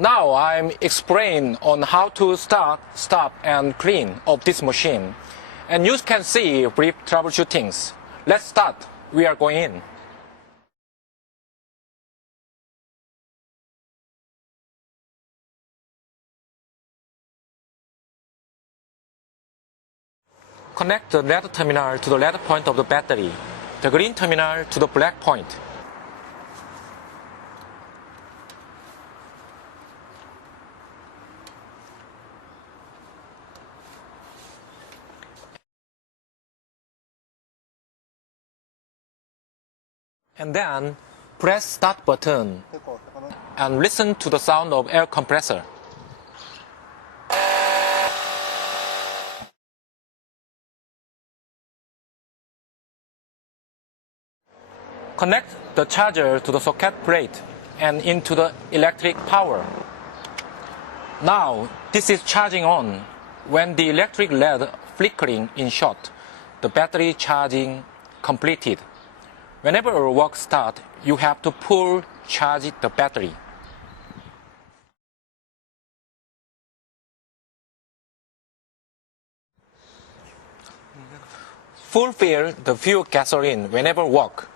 Now I'm explain on how to start, stop and clean of this machine. And you can see brief troubleshootings. Let's start. We are going in. Connect the red terminal to the red point of the battery, the green terminal to the black point. And then press start button and listen to the sound of air compressor. Connect the charger to the socket plate and into the electric power. Now this is charging on. When the electric LED flickering in short, the battery charging completed. Whenever a work starts, you have to full charge the battery. Fulfill the fuel gasoline whenever work.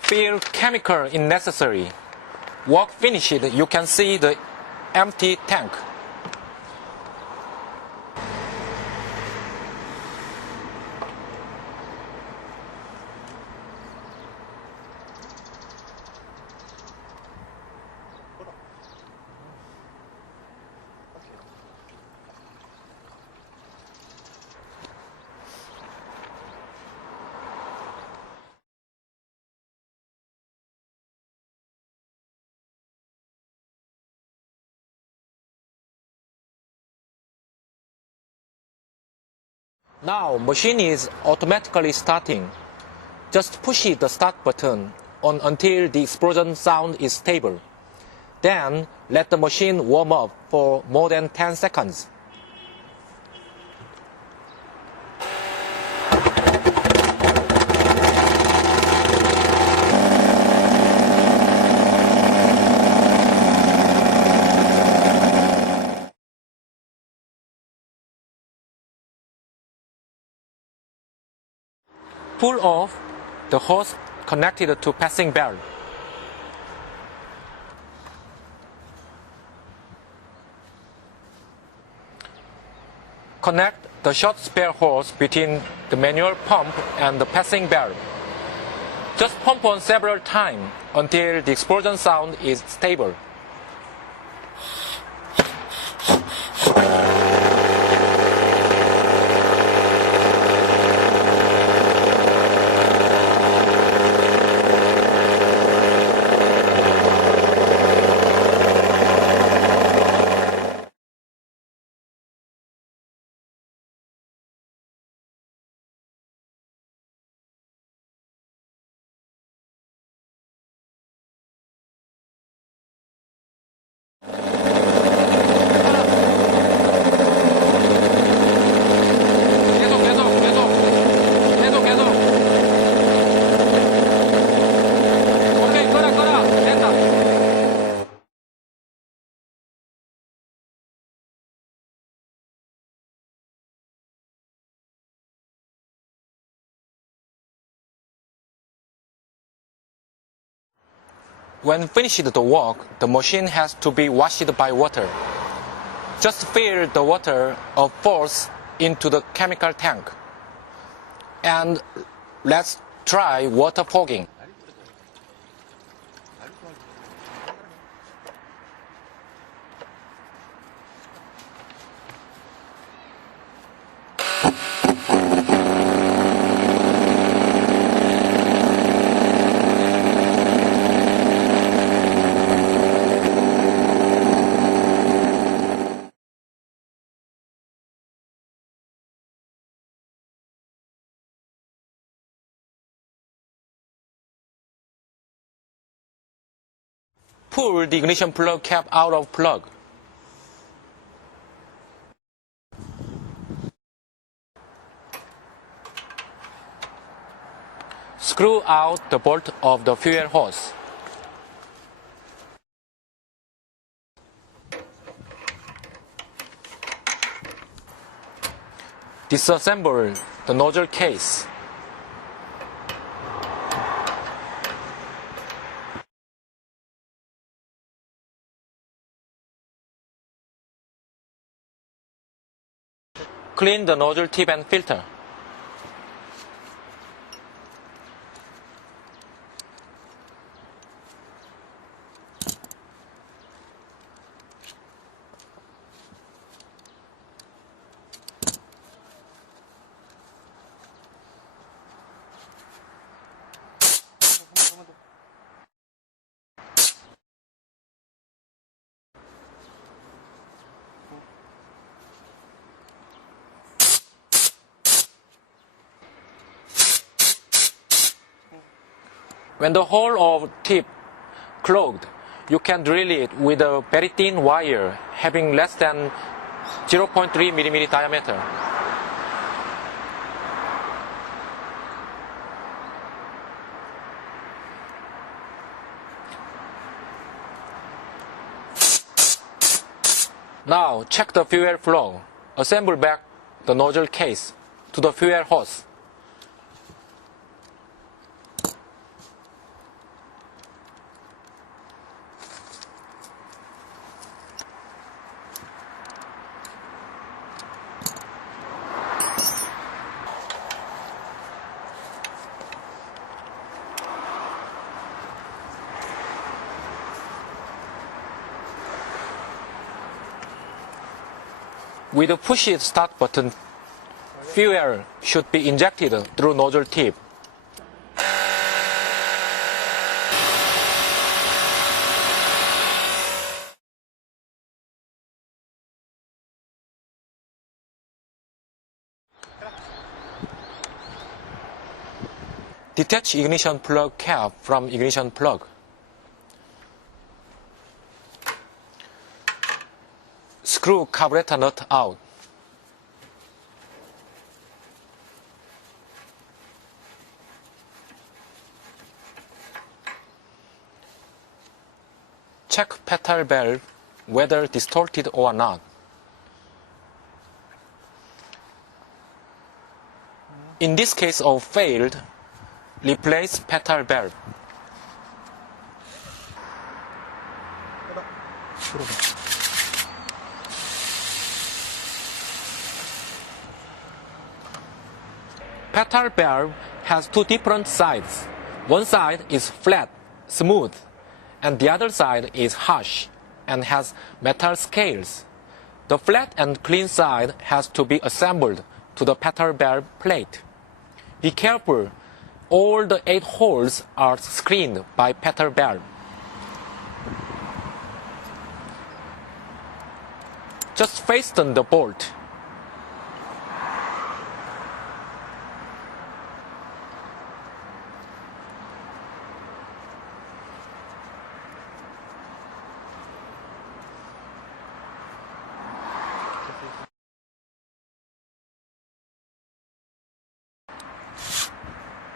Fill chemical if necessary. Work finished, you can see the empty tank. Now machine is automatically starting. Just push the start button on until the explosion sound is stable. Then let the machine warm up for more than 10 seconds. Pull off the hose connected to passing belt. Connect the short spare hose between the manual pump and the passing belt. Just pump on several times until the explosion sound is stable. When finished the work, the machine has to be washed by water. Just fill the water of force into the chemical tank. And let's try water fogging. Pull the ignition plug cap out of plug. Screw out the bolt of the fuel hose. Disassemble the nozzle case. Clean the nozzle tip and filter. When the hole of tip clogged, you can drill it with a very thin wire having less than 0.3 mm diameter. Now check the fuel flow. Assemble back the nozzle case to the fuel hose. With the push it start button, fuel should be injected through nozzle tip. Detach ignition plug cap from ignition plug. Screw carburetor nut out. Check petal valve whether distorted or not. In this case of failed, replace petal valve. Petal valve has two different sides. One side is flat, smooth, and the other side is harsh and has metal scales. The flat and clean side has to be assembled to the petal valve plate. Be careful, all the 8 holes are screened by petal valve. Just fasten the bolt.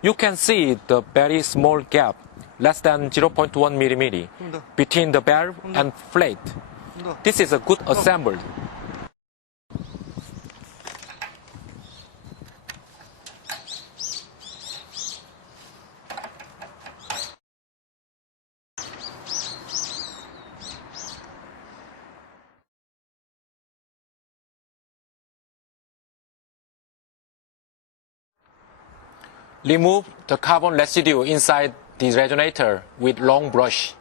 You can see the very small gap, less than 0.1 mm, between the valve and plate. This is a good assembled. Remove the carbon residue inside the resonator with long brush.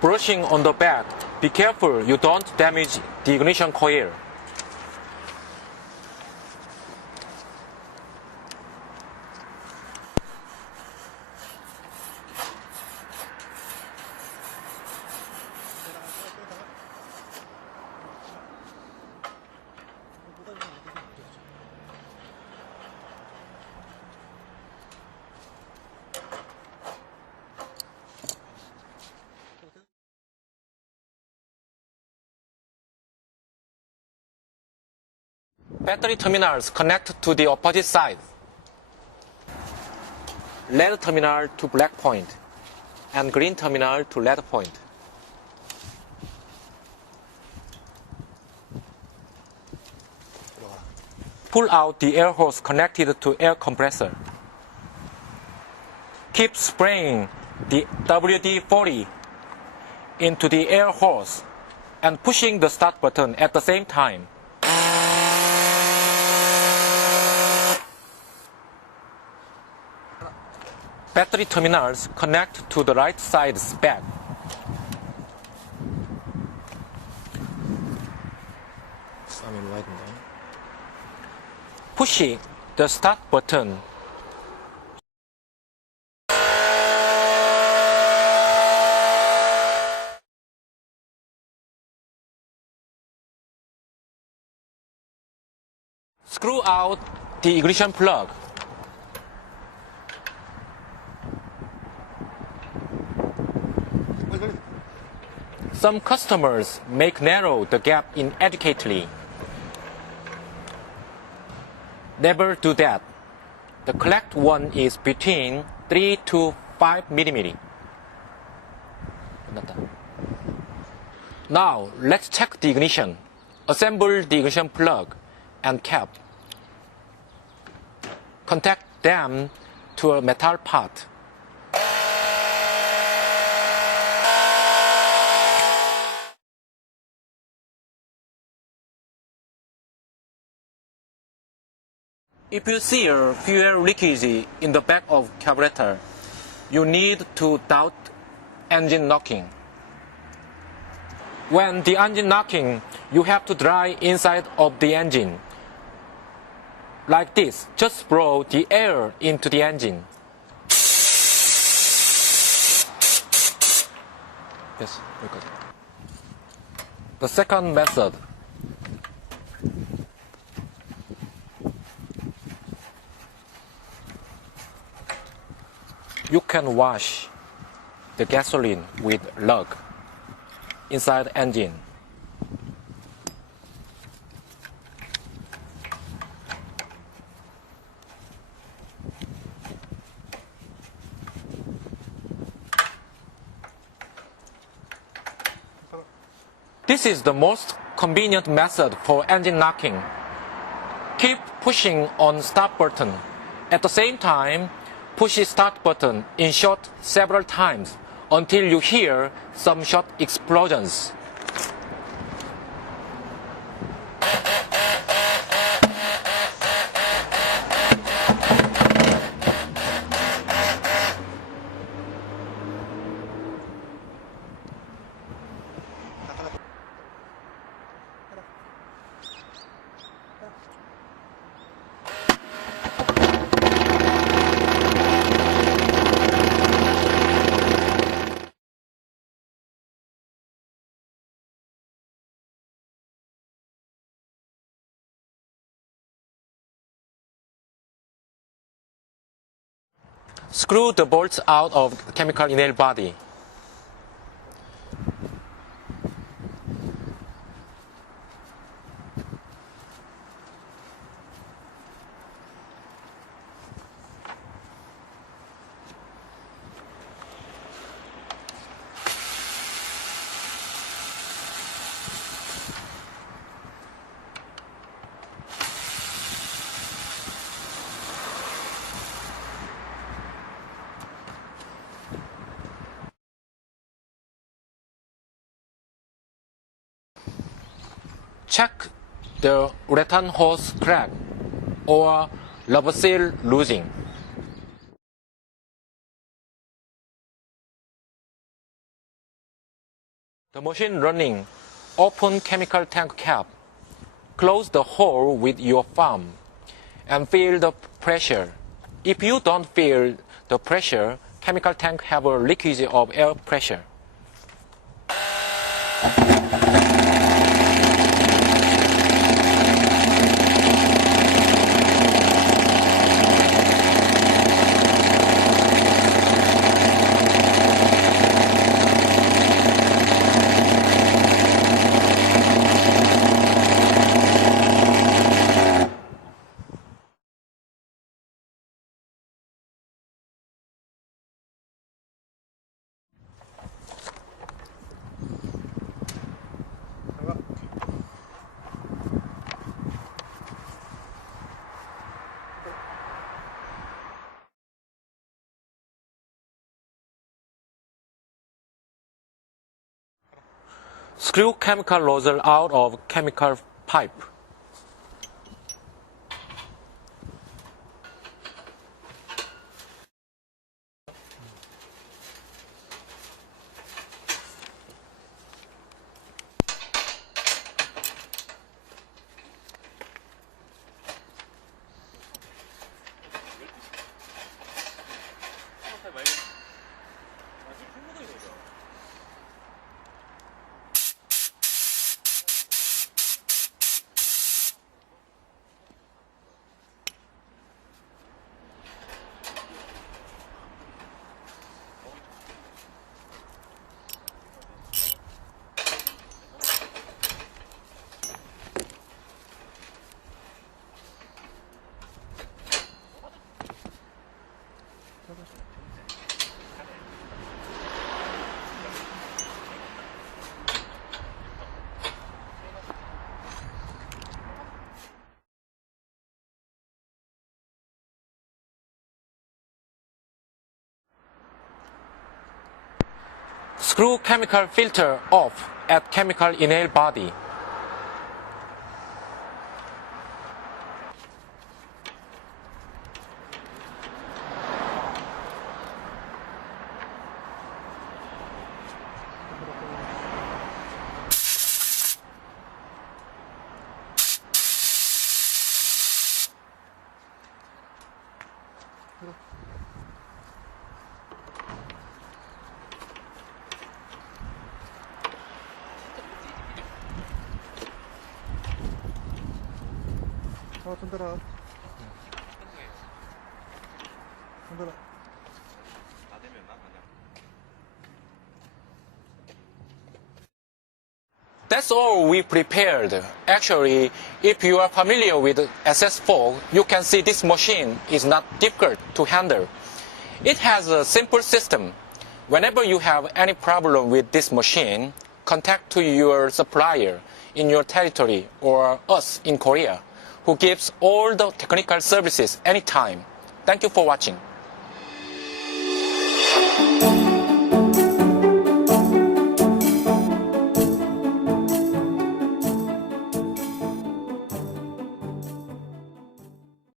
Brushing on the back. Be careful you don't damage the ignition coil. Battery terminals connect to the opposite side. Red terminal to black point and green terminal to red point. Pull out the air hose connected to air compressor. Keep spraying the WD-40 into the air hose and pushing the start button at the same time. Battery terminals connect to the right side spec. Pushing the start button screw out the ignition plug. Some customers make narrow the gap inadequately. Never do that. The correct one is between 3 to 5 millimeters. Now, let's check the ignition. Assemble the ignition plug and cap. Contact them to a metal part. If you see a fuel leakage in the back of carburetor, you need to doubt engine knocking. When the engine knocking, you have to dry inside of the engine. Like this, just blow the air into the engine. Yes, good. The second method. You can wash the gasoline with lug inside engine. This is the most convenient method for engine knocking. Keep pushing on start button. At the same time, push the start button in short several times until you hear some short explosions. Screw the bolts out of the chemical nail body. Check the return hose crack or rubber seal losing. The machine running. Open chemical tank cap. Close the hole with your thumb and feel the pressure. If you don't feel the pressure, chemical tank have a leakage of air pressure. Screw chemical nozzle out of chemical pipe. Screw chemical filter off at chemical inhale body. That's all we prepared. Actually, if you are familiar with SS4, you can see this machine is not difficult to handle. It has a simple system. Whenever you have any problem with this machine, contact to your supplier in your territory or us in Korea, who gives all the technical services anytime. Thank you for watching.